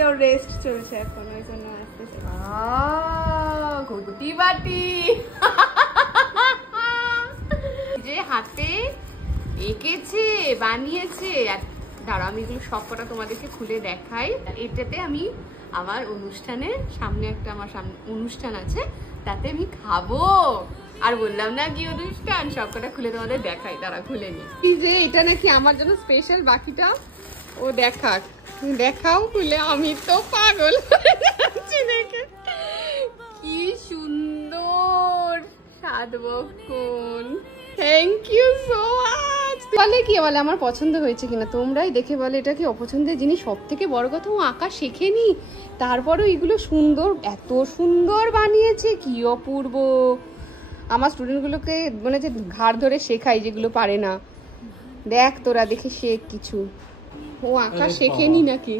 বাটিতে ওর রেস্ট চলছে এখন, ওই জন্য আসতেছে। ঘটি বাটি যে হাতে এঁকেছে বানিয়েছে। দাঁড়াও আমি এগুলো সব কটা তোমাদেরকে খুলে দেখাই। এটাতে আমি আমার অনুষ্ঠানের সামনে একটা আমার সামনে অনুষ্ঠান আছে, তাতে আমি খাবো। আর বললাম না কি অনুষ্ঠান, সব কটা খুলে তোমাদের দেখাই। দাঁড়া খুলে নি। কি যে এটা নাকি আমার জন্য স্পেশাল, বাকিটা ও দেখাক। দেখাও খুলে, আমি তো পাগল দেখে। কি সুন্দর সাধবক্ষণ, থ্যাংক ইউ সো মাচ। বলে কি বলে আমার পছন্দ হয়েছে কিনা, তোমরাই দেখে বলে এটা কি অপছন্দের জিনিস। সব থেকে বড় কথা ও আঁকা শেখেনি, তারপরেও এগুলো সুন্দর, এত সুন্দর বানিয়েছে, কি অপূর্ব। আমার স্টুডেন্টগুলোকে মানে যে ঘাড় ধরে শেখাই যেগুলো পারে না, দেখ তোরা দেখে শেখ কিছু। ও আঁকা শেখেনি নাকি?